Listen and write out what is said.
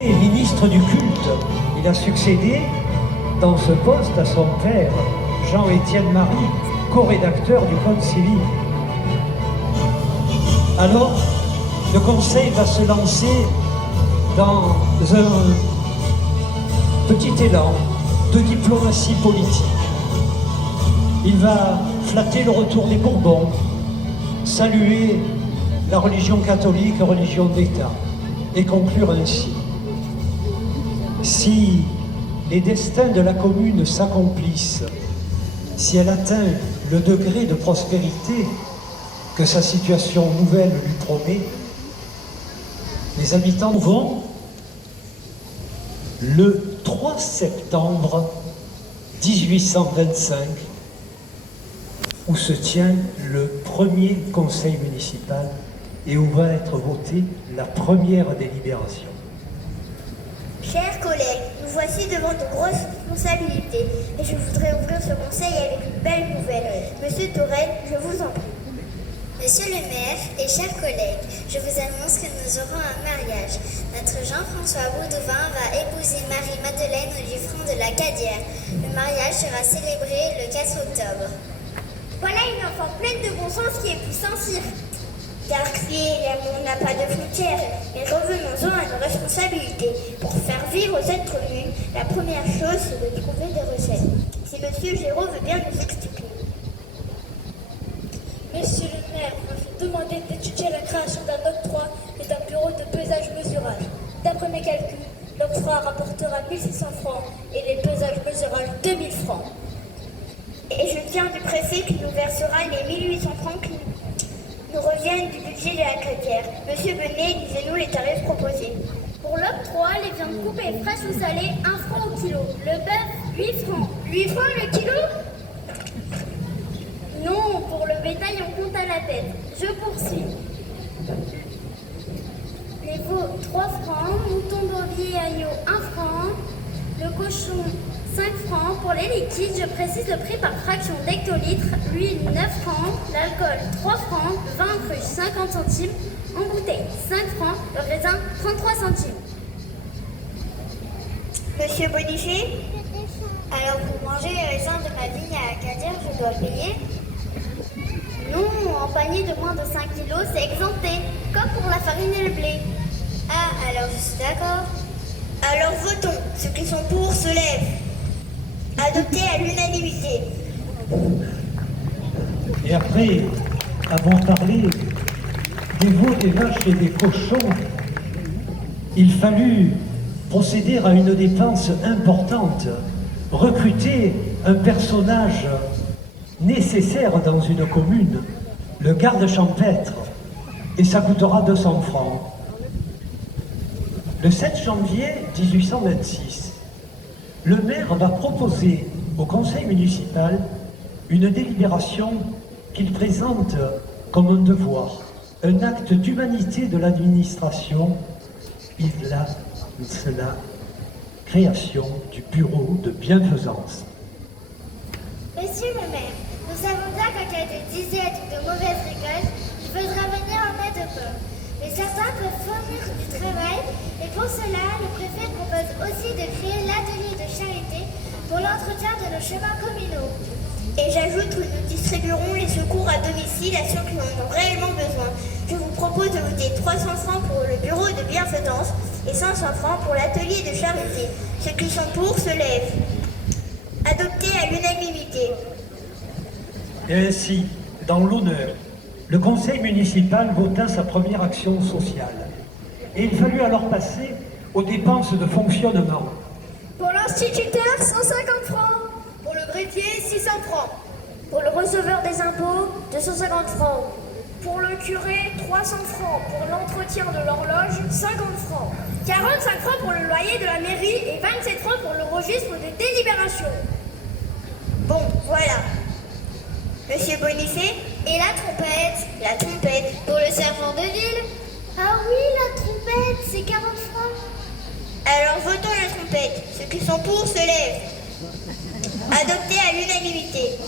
Ministre du culte, il a succédé dans ce poste à son père, Jean-Étienne Marie, co-rédacteur du Code civil. Alors, le Conseil va se lancer dans un petit élan de diplomatie politique. Il va flatter le retour des Bourbons, saluer la religion catholique, religion d'État, et conclure ainsi. Si les destins de la commune s'accomplissent, si elle atteint le degré de prospérité que sa situation nouvelle lui promet, les habitants vont, le 3 septembre 1825, où se tient le premier conseil municipal et où va être votée la première délibération. Chers collègues, nous voici devant de grosses responsabilités et je voudrais ouvrir ce conseil avec une belle nouvelle. Monsieur Torel, je vous en prie. Monsieur le maire et chers collègues, je vous annonce que nous aurons un mariage. Notre Jean-François Boudouin va épouser Marie-Madeleine Olifron de la Cadière. Le mariage sera célébré le 4 octobre. Voilà une enfant pleine de bon sens qui est plus sincère. Car crier l'amour n'a pas de frontières, mais revenons-en à nos responsabilités. Pour faire vivre cette commune, la première chose c'est de trouver des recettes. Si monsieur Géraud veut bien nous expliquer. Monsieur le maire m'a fait demander d'étudier la création d'un octroi et d'un bureau de pesage-mesurage. D'après mes calculs, l'octroi rapportera 1600 francs et les pesages-mesurages 2000 francs. Et je tiens du préfet qui nous versera les 1800 francs qui nous reviennent du budget de la Cadière. Monsieur Benet, lisez-nous les tarifs proposés. Pour l'octroi, les viandes coupées fraîches ou salées, 1 franc au kilo. Le bœuf, 8 francs. 8 francs le kilo? Non, pour le bétail, on compte à la tête. Je poursuis. Les veaux, 3 francs. Mouton, brebis et agneau, 1 franc. Le cochon, 5 francs. Pour les liquides, je précise le prix par fraction d'hectolitre. L'huile, 9 francs. L'alcool, 3 francs. Vin cru, 50 centimes. En bouteille, 5 francs. Le raisin, 33 centimes. Monsieur Bonifié? Alors pour manger les raisins de ma vigne à la Cadière, je dois payer? Non, en panier de moins de 5 kilos, c'est exempté. Comme pour la farine et le blé. Ah, alors je suis d'accord. Alors votons. Ceux qui sont pour se lèvent. Adopté à l'unanimité. Et après avoir parlé des veaux, des vaches et des cochons, il fallut procéder à une dépense importante, recruter un personnage nécessaire dans une commune, le garde champêtre, et ça coûtera 200 francs. Le 7 janvier 1826, le maire va proposer au conseil municipal une délibération qu'il présente comme un devoir, un acte d'humanité de l'administration, et là, c'est la création du bureau de bienfaisance. Monsieur le maire, nous savons bien qu'en cas de disette ou de mauvaise récolte, il faudra venir en aide au pauvres. Mais certains peuvent fournir du travail et pour cela, le préfet propose aussi de créer l'atelier de charité pour l'entretien de nos chemins communaux. Et j'ajoute que nous distribuerons les secours à domicile à ceux qui en ont réellement besoin. Je vous propose de voter 300 francs pour le bureau de bienfaisance et 500 francs pour l'atelier de charité. Ceux qui sont pour se lèvent. Adopté à l'unanimité. Et ainsi, dans l'honneur, le conseil municipal vota sa première action sociale. Et il fallut alors passer aux dépenses de fonctionnement. Pour l'instituteur, 150 francs. Pour le greffier, 600 francs. Pour le receveur des impôts, 250 francs. Pour le curé, 300 francs. Pour l'entretien de l'horloge, 50 francs. 45 francs pour le loyer de la mairie et 27 francs pour le registre des délibérations. Bon, voilà. Monsieur Bonifay? Et la trompette? La trompette. Pour le serpent de ville? Ah oui, la trompette, c'est 40 francs. Alors votons la trompette. Ceux qui sont pour se lèvent. Adopté à l'unanimité.